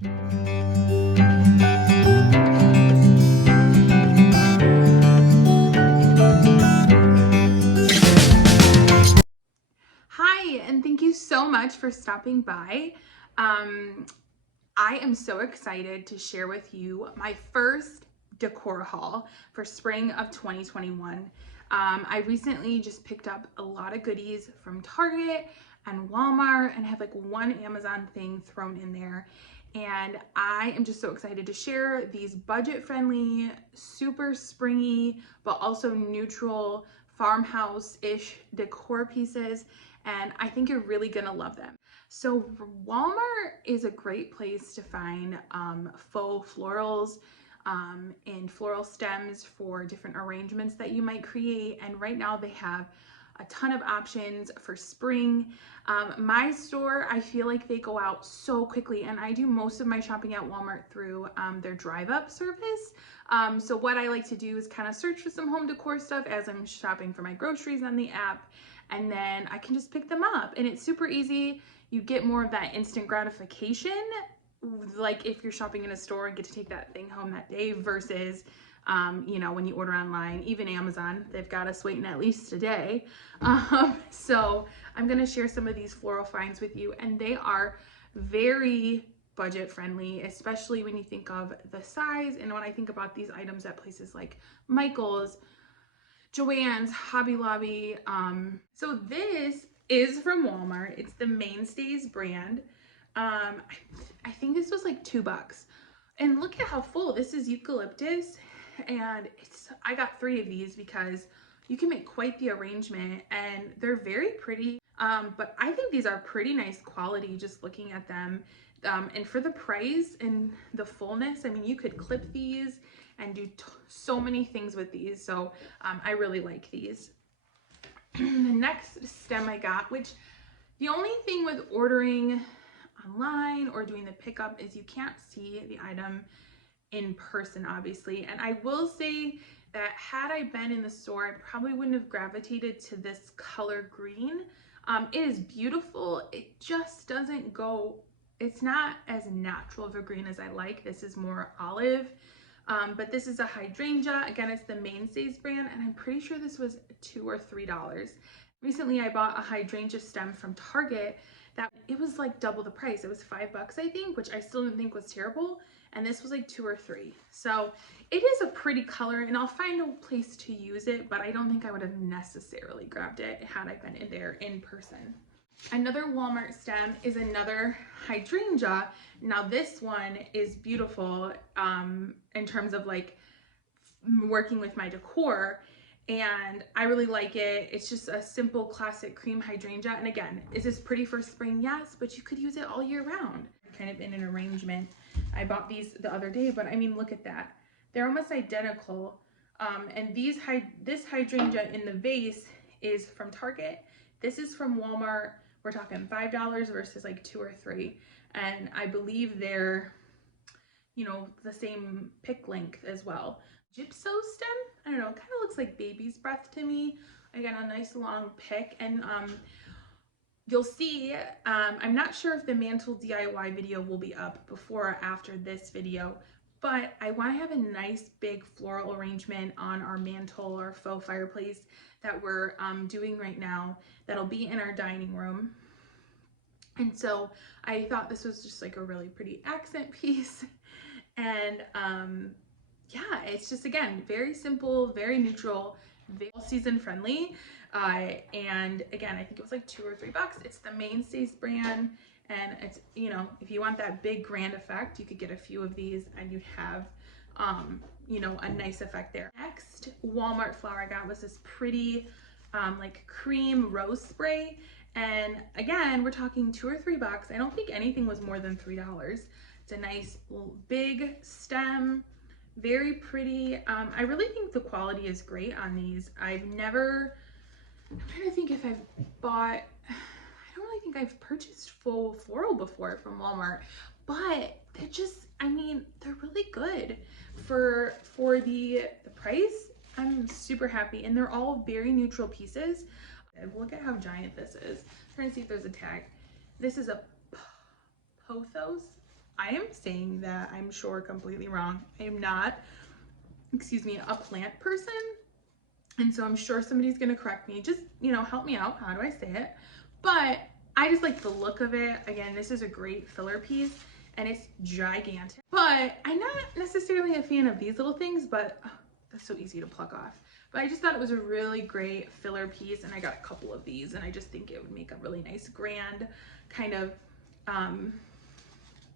Hi, and thank you so much for stopping by. I am so excited to share with you my first decor haul for spring of 2021. I recently just picked up a lot of goodies from Target and Walmart and have like one Amazon thing thrown in there. And I am just so excited to share these budget-friendly, super springy, but also neutral farmhouse-ish decor pieces. And I think you're really gonna love them. So Walmart is a great place to find faux florals and floral stems for different arrangements that you might create. And right now they have a ton of options for spring. My store, I feel like they go out so quickly, and I do most of my shopping at Walmart through their drive up service. So what I like to do is kind of search for some home decor stuff as I'm shopping for my groceries on the app, and then I can just pick them up, and it's super easy. You get more of that instant gratification, like if you're shopping in a store and get to take that thing home that day versus you know, when you order online, even Amazon, they've got us waiting at least a day. So I'm gonna share some of these floral finds with you, and they are very budget friendly, especially when you think of the size. And when I think about these items at places like Michael's, Joann's, Hobby Lobby. So this is from Walmart. It's the Mainstays brand. I think this was like $2. And look at how full this is. Eucalyptus, and I got 3 of these because you can make quite the arrangement, and they're very pretty. But I think these are pretty nice quality just looking at them. And for the price and the fullness, I mean, you could clip these and do so many things with these. So I really like these. The next stem I got, which the only thing with ordering online or doing the pickup is you can't see the item in person, obviously. And I will say that had I been in the store, I probably wouldn't have gravitated to this color green. It is beautiful. It just doesn't go, it's not as natural of a green as I like. This is more olive. But this is a hydrangea. Again, it's the Mainstays brand, and I'm pretty sure this was $2 or $3. Recently, I bought a hydrangea stem from Target that it was like double the price. It was $5, I think, which I still didn't think was terrible. And this was like 2 or 3. So it is a pretty color, and I'll find a place to use it, but I don't think I would have necessarily grabbed it had I been in there in person. Another Walmart stem is another hydrangea. Now this one is beautiful in terms of like working with my decor, and I really like it. It's just a simple classic cream hydrangea, and again, is this pretty for spring? Yes, but you could use it all year round. Kind of in an arrangement. I bought these the other day, but I mean, look at that. They're almost identical. And this hydrangea in the vase is from Target. This is from Walmart. We're talking $5 versus like 2 or 3. And I believe they're, you know, the same pick length as well. Gypso stem, I don't know, kind of looks like baby's breath to me. Again, a nice long pick. And you'll see, I'm not sure if the mantle DIY video will be up before or after this video, but I want to have a nice big floral arrangement on our mantle or faux fireplace that we're doing right now that'll be in our dining room. And so I thought this was just like a really pretty accent piece. And yeah, it's just, again, very simple, very neutral, very season friendly. And again, I think it was like $2 or $3. It's the Mainstays brand, and it's, you know, if you want that big grand effect, you could get a few of these and you'd have you know, a nice effect there. Next Walmart flower I got was this pretty like cream rose spray, and again, we're talking $2 or $3. I don't think anything was more than $3. It's a nice big stem, very pretty. I really think the quality is great on these. I'm trying to think if I've bought, I don't really think I've purchased faux floral before from Walmart, but they're just, I mean, they're really good for the price. I'm super happy, and they're all very neutral pieces. Look at how giant this is. I'm trying to see if there's a tag. This is a pothos. I am saying that, I'm sure, completely wrong. I am not, excuse me, a plant person. And so I'm sure somebody's gonna correct me. Just, you know, help me out. How do I say it? But I just like the look of it. Again, this is a great filler piece and it's gigantic. But I'm not necessarily a fan of these little things, but that's so easy to pluck off. But I just thought it was a really great filler piece, and I got a couple of these, and I just think it would make a really nice, grand, kind of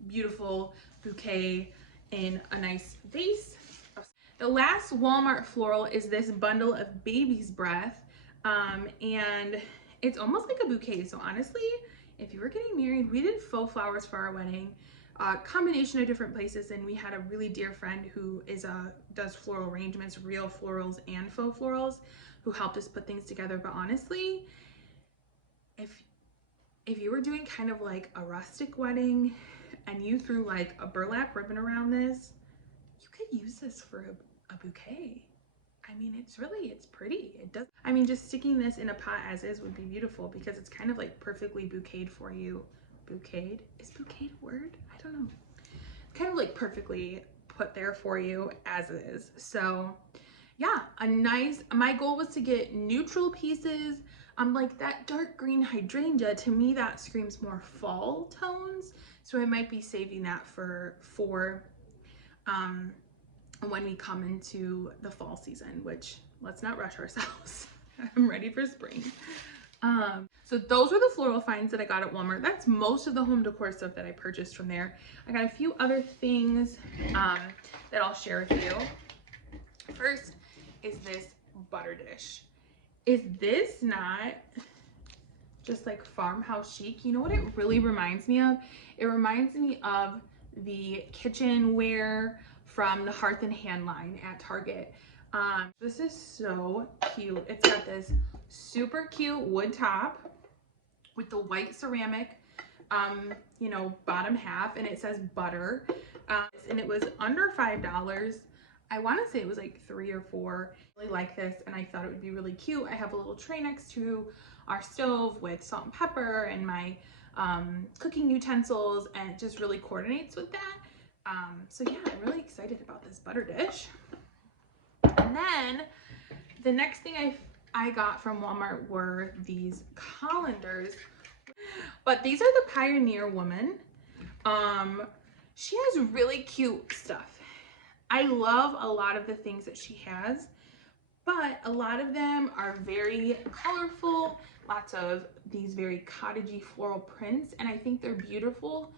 beautiful bouquet in a nice vase. The last Walmart floral is this bundle of baby's breath, and it's almost like a bouquet. So honestly, if you were getting married, we did faux flowers for our wedding, a combination of different places, and we had a really dear friend who does floral arrangements, real florals and faux florals, who helped us put things together. But honestly, if you were doing kind of like a rustic wedding and you threw like a burlap ribbon around this, you could use this for a bouquet. I mean, it's pretty. It does. I mean, just sticking this in a pot as is would be beautiful because it's kind of like perfectly bouqueted for you. Bouqueted? Is bouquet a word? I don't know. It's kind of like perfectly put there for you as is. So yeah, my goal was to get neutral pieces. Like that dark green hydrangea, to me that screams more fall tones. So I might be saving that for when we come into the fall season, which let's not rush ourselves. I'm ready for spring. So those were the floral finds that I got at Walmart. That's most of the home decor stuff that I purchased from there. I got a few other things that I'll share with you. First is this butter dish. Is this not just like farmhouse chic? You know what it really reminds me of? It reminds me of the kitchenware from the Hearth and Hand line at Target. This is so cute. It's got this super cute wood top with the white ceramic, you know, bottom half, and it says butter. And it was under $5. I want to say it was like $3 or $4. I really like this, and I thought it would be really cute. I have a little tray next to our stove with salt and pepper and my cooking utensils, and it just really coordinates with that. So yeah, I'm really excited about this butter dish. And then the next thing I got from Walmart were these colanders, but these are the Pioneer Woman. She has really cute stuff. I love a lot of the things that she has, but a lot of them are very colorful, lots of these very cottagey floral prints, and I think they're beautiful.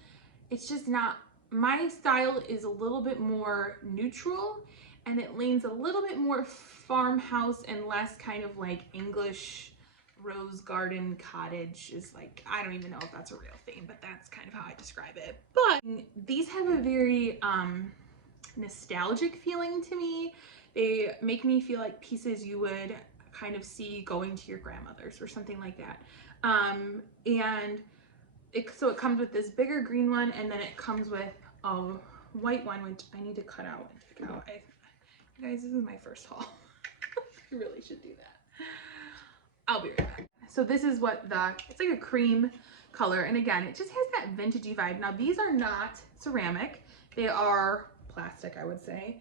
It's just not, my style is a little bit more neutral, and it leans a little bit more farmhouse and less kind of like English rose garden cottage. Is like, I don't even know if that's a real thing, but that's kind of how I describe it. But these have a very nostalgic feeling to me. They make me feel like pieces you would kind of see going to your grandmother's or something like that. And so it comes with this bigger green one, and then it comes with a white one, which I need to cut out and pick out. You guys, this is my first haul. I really should do that. I'll be right back. So this is what it's like a cream color, and again, it just has that vintagey vibe. Now these are not ceramic, they are plastic, I would say.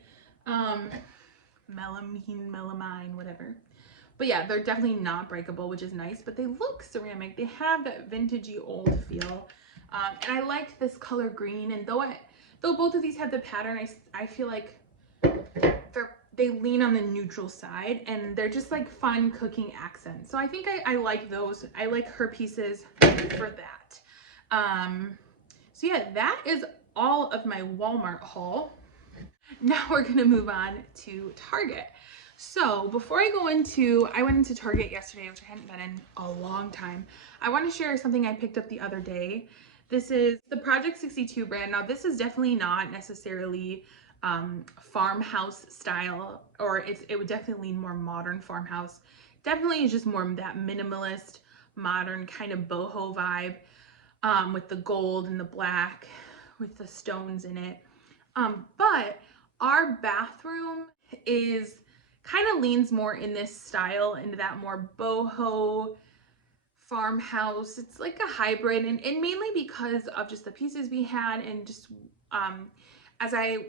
Melamine, whatever. But yeah, they're definitely not breakable, which is nice, but they look ceramic. They have that vintagey old feel. And I like this color green, and though both of these have the pattern, I feel like they lean on the neutral side, and they're just like fun cooking accents. So I think I like those. I like her pieces for that. So yeah, that is all of my Walmart haul. Now we're gonna move on to Target. So before I went into Target yesterday, which I hadn't been in a long time. I want to share something I picked up the other day. This is the Project 62 brand. Now this is definitely not necessarily farmhouse style, or it would definitely lean more modern farmhouse. Definitely is just more that minimalist, modern kind of boho vibe, with the gold and the black, with the stones in it. But our bathroom is kind of leans more in this style, into that more boho farmhouse. It's like a hybrid, and mainly because of just the pieces we had, and just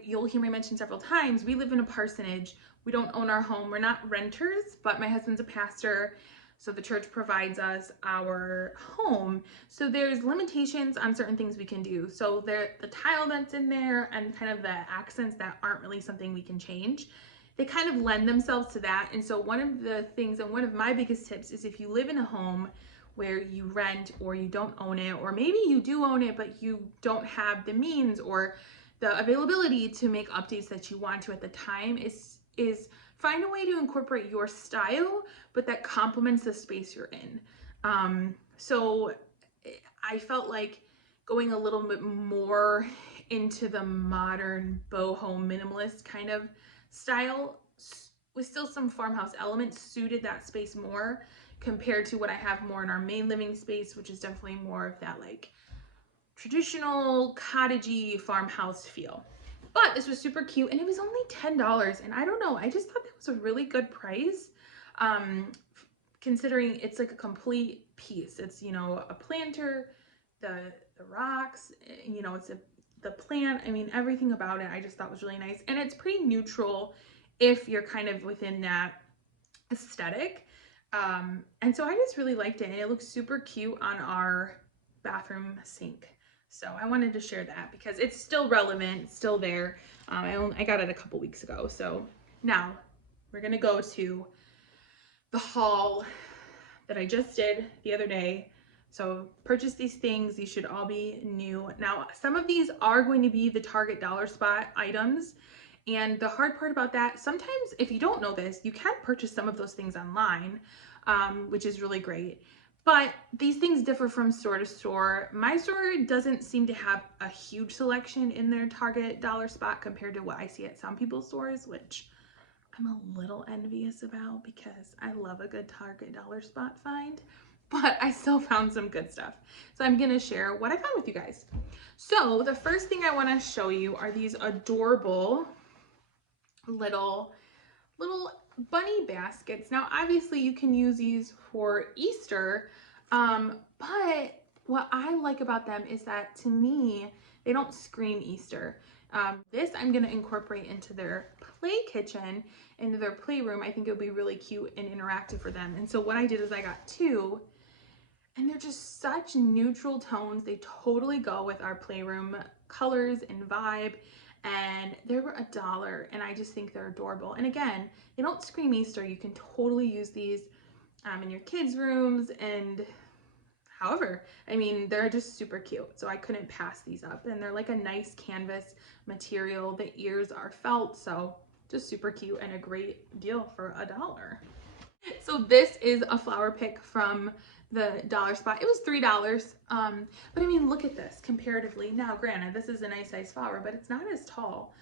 You'll hear me mention several times, we live in a parsonage. We don't own our home. We're not renters, but my husband's a pastor, so the church provides us our home. So there's limitations on certain things we can do. So the tile that's in there and kind of the accents that aren't really something we can change, they kind of lend themselves to that. And so one of the things, and one of my biggest tips, is if you live in a home where you rent or you don't own it, or maybe you do own it, but you don't have the means or the availability to make updates that you want to at the time, is find a way to incorporate your style, but that complements the space you're in. So I felt like going a little bit more into the modern boho minimalist kind of style with still some farmhouse elements suited that space more compared to what I have more in our main living space, which is definitely more of that like traditional cottagey farmhouse feel. But this was super cute, and it was only $10, and I don't know, I just thought that was a really good price, considering it's like a complete piece. It's, you know, a planter, the rocks, you know, it's the plant. I mean, everything about it I just thought was really nice, and it's pretty neutral if you're kind of within that aesthetic. And so I just really liked it, and it looks super cute on our bathroom sink. So I wanted to share that because it's still relevant, it's still there. I got it a couple weeks ago. So now we're gonna go to the haul that I just did the other day. So purchase these things, these should all be new. Now, some of these are going to be the Target Dollar Spot items. And the hard part about that, sometimes if you don't know this, you can purchase some of those things online, which is really great. But these things differ from store to store. My store doesn't seem to have a huge selection in their Target Dollar Spot compared to what I see at some people's stores, which I'm a little envious about because I love a good Target Dollar Spot find, but I still found some good stuff. So I'm gonna share what I found with you guys. So the first thing I wanna show you are these adorable little bunny baskets. Now, obviously you can use these for Easter, but what I like about them is that, to me, they don't scream Easter. This I'm gonna incorporate into their play kitchen, into their playroom. I think it'll be really cute and interactive for them. And so what I did is I got two, and they're just such neutral tones. They totally go with our playroom colors and vibe. And they were $1, and I just think they're adorable. And again, they don't scream Easter. You can totally use these in your kids' rooms, and however, I mean, they're just super cute. So I couldn't pass these up, and they're like a nice canvas material. The ears are felt, so just super cute and a great deal for $1. So this is a flower pick from the Dollar Spot. It was $3. But I mean, look at this comparatively. Now, granted, this is a nice size flower, but it's not as tall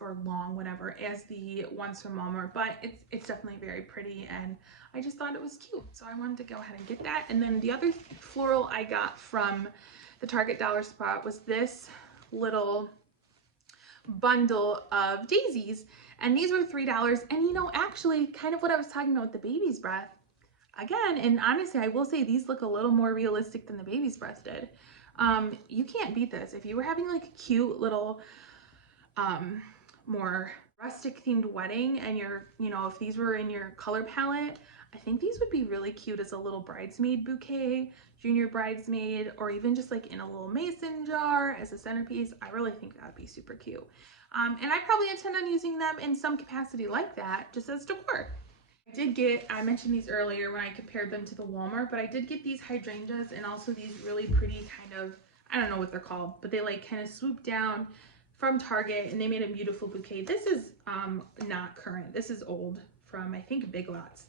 or long, whatever, as the ones from Walmart, but it's definitely very pretty, and I just thought it was cute. So I wanted to go ahead and get that. And then the other floral I got from the Target Dollar Spot was this little bundle of daisies, and these were $3. And you know, actually, kind of what I was talking about with the baby's breath, again, and honestly, I will say these look a little more realistic than the baby's breath did. You can't beat this. If you were having like a cute little, more rustic themed wedding, and if these were in your color palette, I think these would be really cute as a little bridesmaid bouquet, junior bridesmaid, or even just like in a little mason jar as a centerpiece. I really think that would be super cute. And I probably intend on using them in some capacity like that, just as decor. I mentioned these earlier when I compared them to the Walmart, but I did get these hydrangeas and also these really pretty kind of, I don't know what they're called, but they like kind of swoop down from Target, and they made a beautiful bouquet. This is not current. This is old from, I think, Big Lots.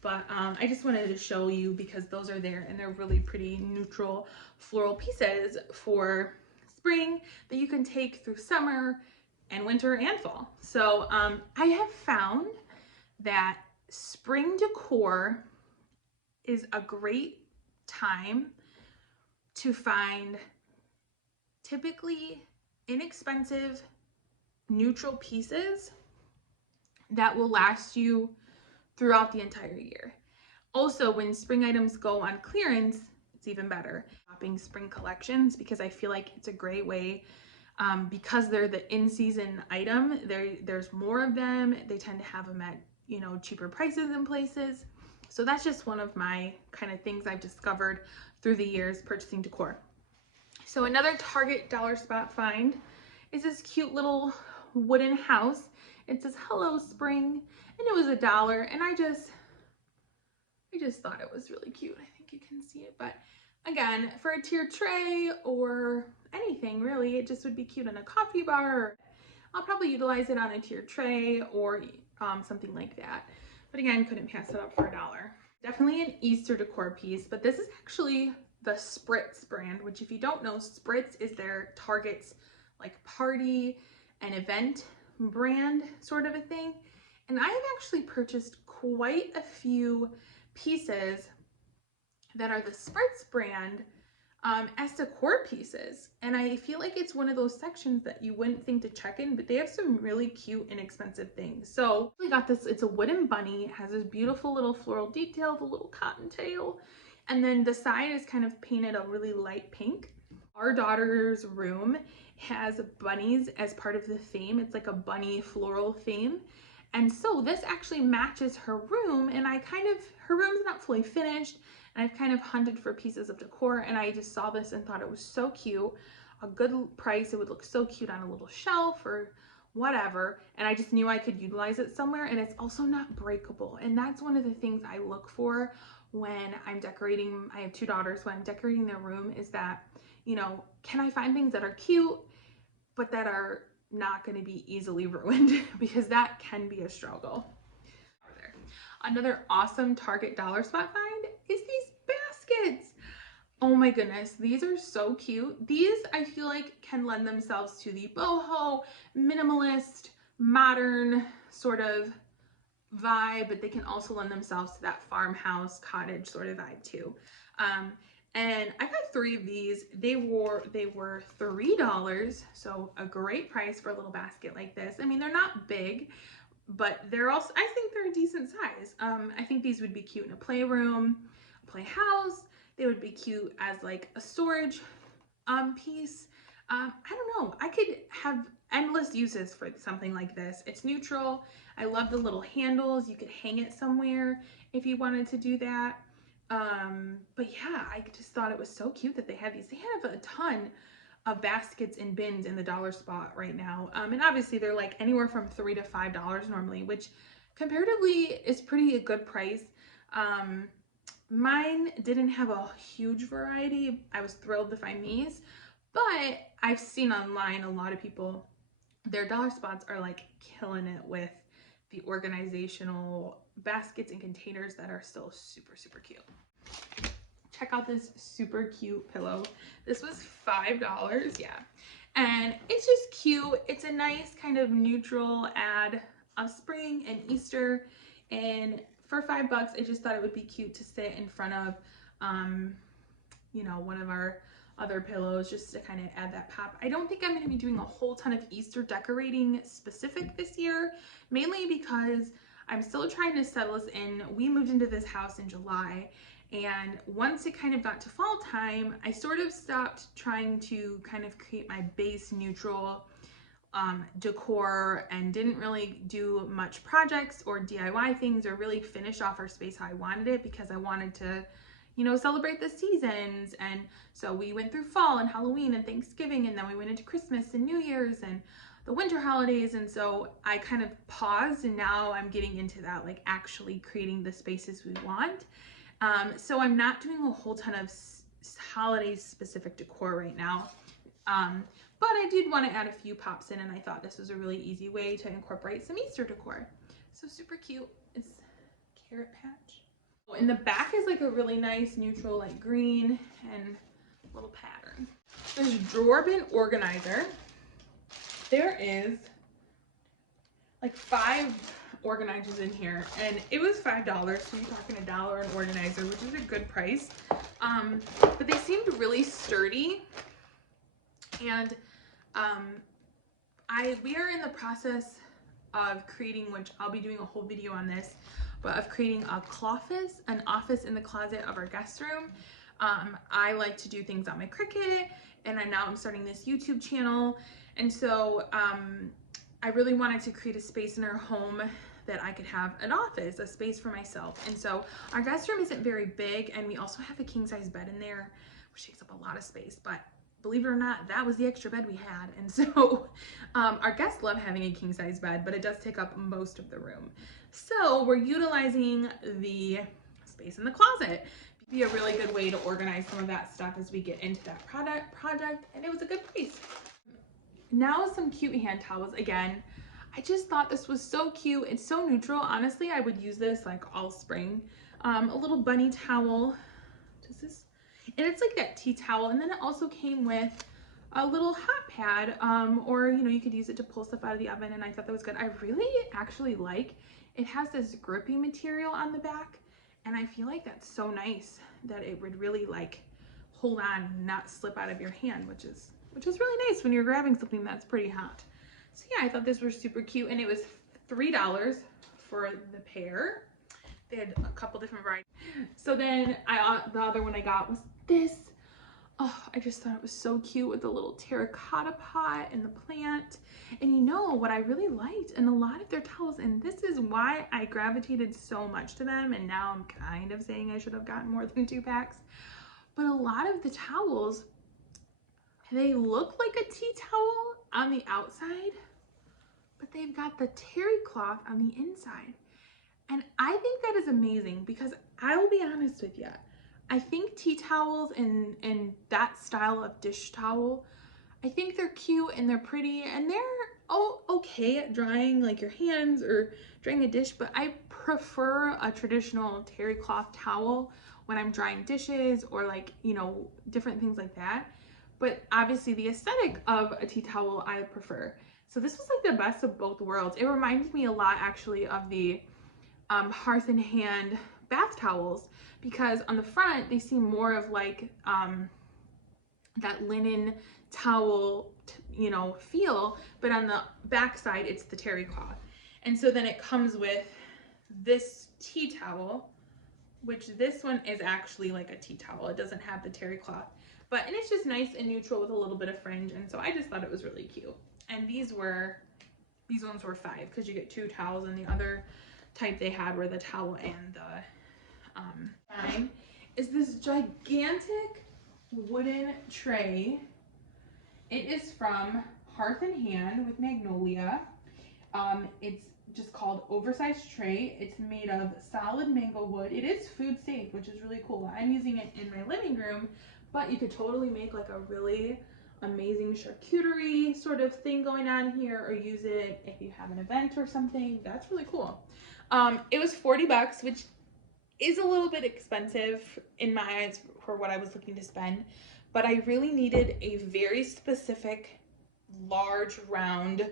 But I just wanted to show you because those are there, and they're really pretty neutral floral pieces for spring that you can take through summer and winter and fall. So I have found that spring decor is a great time to find typically inexpensive neutral pieces that will last you throughout the entire year. Also, when spring items go on clearance, it's even better. Shopping spring collections, because I feel like it's a great way Because they're the in-season item, there's more of them. They tend to have them at, you know, cheaper prices in places. So that's just one of my kind of things I've discovered through the years purchasing decor. So another Target dollar spot find is this cute little wooden house. It says "Hello Spring," and it was $1, and I just thought it was really cute. I think you can see it, but again, for a tier tray or anything really, it just would be cute in a coffee bar. I'll probably utilize it on a tier tray or something like that. But again, couldn't pass it up for $1. Definitely an Easter decor piece, but this is actually the Spritz brand, which if you don't know, Spritz is their Target's like party and event brand sort of a thing. And I have actually purchased quite a few pieces that are the Spritz brand as decor pieces, and I feel like it's one of those sections that you wouldn't think to check in, but they have some really cute inexpensive things. So we got this. It's a wooden bunny. It has this beautiful little floral detail, the little cottontail, and then the side is kind of painted a really light pink. Our daughter's room has bunnies as part of the theme. It's like a bunny floral theme. And so this actually matches her room, and her room's not fully finished, and I've kind of hunted for pieces of decor, and I just saw this and thought it was so cute. A good price. It would look so cute on a little shelf or whatever, and I just knew I could utilize it somewhere, and it's also not breakable. And that's one of the things I look for when I'm decorating. I have 2 daughters. When I'm decorating their room, is that, you know, can I find things that are cute but that are not going to be easily ruined, because that can be a struggle. Another awesome Target dollar spot find is these baskets. Oh my goodness, these are so cute. These I feel like can lend themselves to the boho, minimalist, modern sort of vibe, but they can also lend themselves to that farmhouse cottage sort of vibe too. And I got 3 of these. They were $3, so a great price for a little basket like this. I mean, they're not big, but they're also, I think they're a decent size. I think these would be cute in a playroom, a playhouse. They would be cute as like a storage piece. I don't know. I could have endless uses for something like this. It's neutral. I love the little handles. You could hang it somewhere if you wanted to do that. But yeah, I just thought it was so cute that they had these. They have a ton of baskets and bins in the dollar spot right now. And obviously they're like anywhere from $3 to $5 normally, which comparatively is pretty a good price. Mine didn't have a huge variety. I was thrilled to find these, but I've seen online a lot of people, their dollar spots are like killing it with the organizational baskets and containers that are still super, super cute. Check out this super cute pillow. This was $5, yeah. And it's just cute. It's a nice kind of neutral add of spring and Easter. And for $5, I just thought it would be cute to sit in front of, you know, one of our other pillows, just to kind of add that pop. I don't think I'm going to be doing a whole ton of Easter decorating specific this year, mainly because I'm still trying to settle us in. We moved into this house in July, and once it kind of got to fall time, I sort of stopped trying to kind of create my base neutral decor and didn't really do much projects or DIY things or really finish off our space how I wanted it, because I wanted to, you know, celebrate the seasons. And so we went through fall and Halloween and Thanksgiving, and then we went into Christmas and New Year's and the winter holidays. And so I kind of paused, and now I'm getting into that, like actually creating the spaces we want. So I'm not doing a whole ton of holiday specific decor right now. But I did want to add a few pops in, and I thought this was a really easy way to incorporate some Easter decor. So super cute. It's carrot patch. Oh, in the back is like a really nice neutral like green and little pattern. This drawer bin organizer. There is like 5 organizers in here, and it was $5, so you're talking $1 an organizer, which is a good price. But they seemed really sturdy, and we are in the process of creating, which I'll be doing a whole video on this, but of creating a cloffice, an office in the closet of our guest room. I like to do things on my Cricut, and now I'm starting this YouTube channel, And so I really wanted to create a space in our home that I could have an office, a space for myself. And so our guest room isn't very big, and we also have a king size bed in there, which takes up a lot of space, but believe it or not, that was the extra bed we had. And so our guests love having a king size bed, but it does take up most of the room. So we're utilizing the space in the closet. It'd be a really good way to organize some of that stuff as we get into that project, and it was a good price. Now some cute hand towels. Again, I just thought this was so cute. It's so neutral. Honestly, I would use this like all spring. A little bunny towel. Does this? And it's like that tea towel. And then it also came with a little hot pad, or you know, you could use it to pull stuff out of the oven. And I thought that was good. I really actually like, it has this grippy material on the back. And I feel like that's so nice that it would really like hold on and not slip out of your hand, which is really nice when you're grabbing something that's pretty hot. So yeah, I thought this was super cute, and it was $3 for the pair. They had a couple different varieties. So then the other one I got was this. Oh, I just thought it was so cute with the little terracotta pot and the plant. And you know what I really liked in a lot of their towels, and this is why I gravitated so much to them, and now I'm kind of saying I should have gotten more than 2 packs. But a lot of the towels, they look like a tea towel on the outside, but they've got the terry cloth on the inside. And I think that is amazing, because I will be honest with you, I think tea towels and that style of dish towel, I think they're cute and they're pretty and they're okay at drying like your hands or drying a dish, but I prefer a traditional terry cloth towel when I'm drying dishes or like, you know, different things like that. But obviously the aesthetic of a tea towel I prefer. So this was like the best of both worlds. It reminded me a lot actually of the Hearth and Hand bath towels, because on the front they seem more of like that linen towel, you know, feel, but on the back side it's the terry cloth. And so then it comes with this tea towel, which this one is actually like a tea towel. It doesn't have the terry cloth, and it's just nice and neutral with a little bit of fringe. And so I just thought it was really cute. And these ones were $5, because you get 2 towels, and the other type they had were the towel and the mine is this gigantic wooden tray. It is from Hearth and Hand with Magnolia. It's just called oversized tray. It's made of solid mango wood. It is food safe, which is really cool. I'm using it in my living room, but you could totally make like a really amazing charcuterie sort of thing going on here, or use it if you have an event or something. That's really cool. It was $40, which is a little bit expensive in my eyes for what I was looking to spend, but I really needed a very specific large round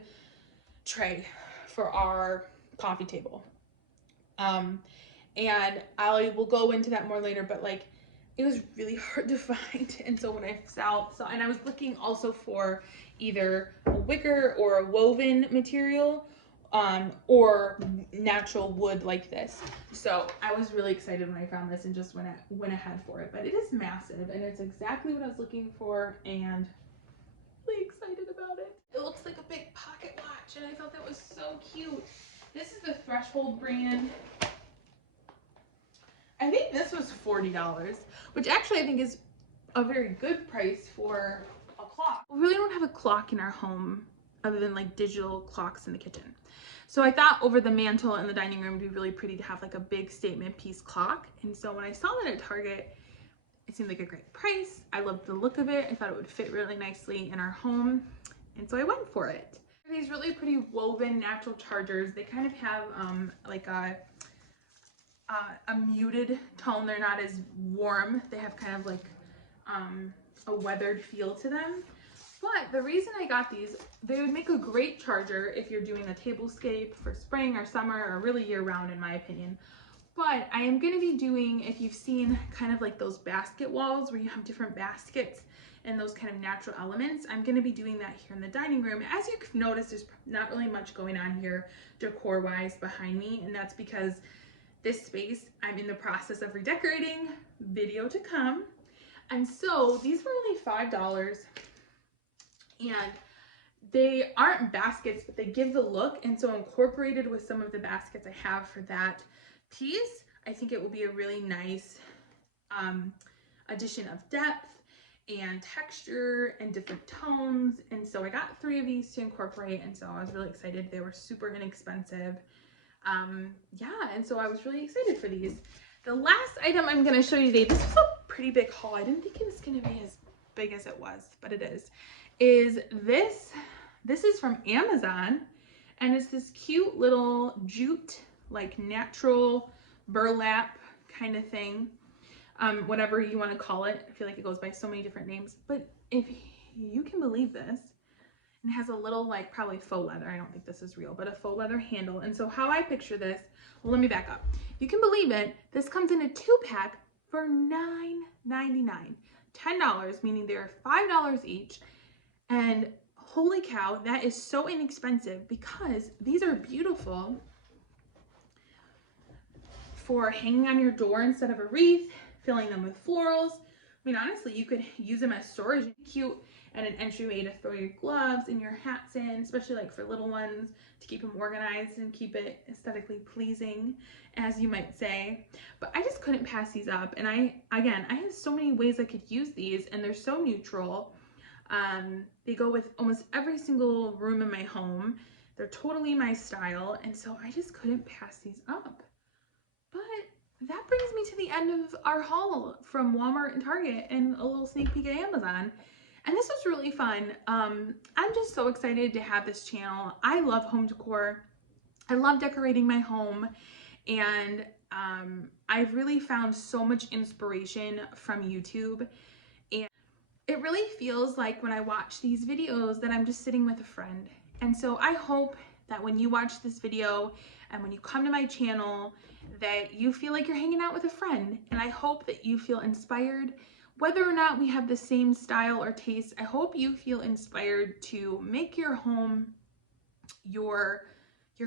tray for our coffee table. And I will go into that more later, but like it was really hard to find. And so when I saw, and I was looking also for either a wicker or a woven material, or natural wood like this. So I was really excited when I found this and just went ahead for it. But it is massive, and it's exactly what I was looking for, and really excited about it. It looks like a big pocket watch, and I thought that was so cute. This is the Threshold brand. I think this was $40, which actually I think is a very good price for a clock. We really don't have a clock in our home other than like digital clocks in the kitchen. So I thought over the mantle in the dining room would be really pretty to have like a big statement piece clock. And so when I saw that at Target, it seemed like a great price. I loved the look of it. I thought it would fit really nicely in our home. And so I went for it. These really pretty woven natural chargers. They kind of have like a muted tone. They're not as warm. They have kind of like a weathered feel to them. But the reason I got these, they would make a great charger if you're doing a tablescape for spring or summer, or really year round in my opinion. But I am going to be doing, if you've seen kind of like those basket walls where you have different baskets and those kind of natural elements, I'm going to be doing that here in the dining room. As you can notice, there's not really much going on here decor wise behind me, and that's because this space I'm in the process of redecorating, video to come. And so these were only $5, and they aren't baskets, but they give the look. And so incorporated with some of the baskets I have for that piece, I think it will be a really nice addition of depth and texture and different tones. And so I got 3 of these to incorporate, and so I was really excited. They were super inexpensive. Yeah, and so I was really excited for these. The last item I'm going to show you today, this was a pretty big haul. I didn't think it was going to be as big as it was, but it is this. This is from Amazon, and it's this cute little jute, like natural burlap kind of thing. Whatever you want to call it. I feel like it goes by so many different names, but if you can believe this, it has a little, like, probably faux leather. I don't think this is real, but a faux leather handle. And so how I picture this, well, let me back up. You can believe it, this comes in a 2-pack for $9.99. $10, meaning they're $5 each. And holy cow, that is so inexpensive because these are beautiful for hanging on your door instead of a wreath, filling them with florals. I mean, honestly, you could use them as storage. Cute, and an entryway to throw your gloves and your hats in, especially like for little ones, to keep them organized and keep it aesthetically pleasing, as you might say. But I just couldn't pass these up. And I have so many ways I could use these, and they're so neutral. They go with almost every single room in my home. They're totally my style, and so I just couldn't pass these up. But that brings me to the end of our haul from Walmart and Target, and a little sneak peek at Amazon. And this was really fun. I'm just so excited to have this channel. I love home decor. I love decorating my home. And I've really found so much inspiration from YouTube. And it really feels like when I watch these videos that I'm just sitting with a friend. And so I hope that when you watch this video and when you come to my channel, that you feel like you're hanging out with a friend. And I hope that you feel inspired. Whether or not we have the same style or taste, I hope you feel inspired to make your home your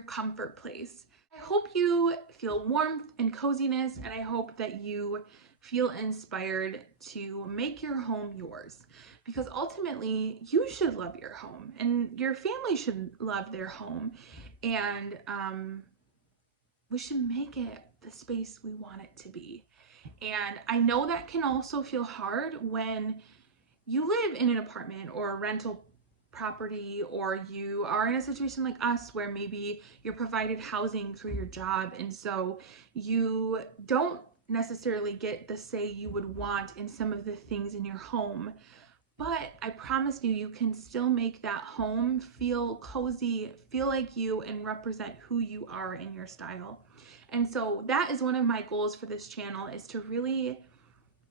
comfort place. I hope you feel warmth and coziness, and I hope that you feel inspired to make your home yours. Because ultimately, you should love your home, and your family should love their home. And we should make it the space we want it to be. And I know that can also feel hard when you live in an apartment or a rental property, or you are in a situation like us where maybe you're provided housing through your job, and so you don't necessarily get the say you would want in some of the things in your home. But I promise you, you can still make that home feel cozy, feel like you, and represent who you are in your style. And so that is one of my goals for this channel, is to really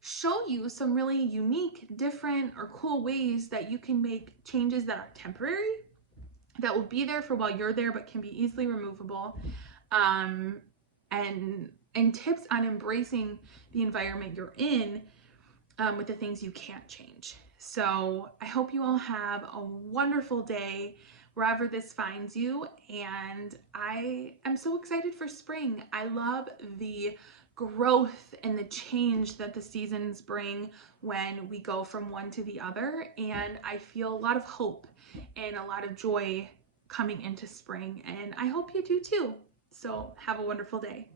show you some really unique, different, or cool ways that you can make changes that are temporary, that will be there for while you're there, but can be easily removable, and tips on embracing the environment you're in with the things you can't change. So I hope you all have a wonderful day wherever this finds you, and I am so excited for spring. I love the growth and the change that the seasons bring when we go from one to the other, and I feel a lot of hope and a lot of joy coming into spring, and I hope you do too. So have a wonderful day.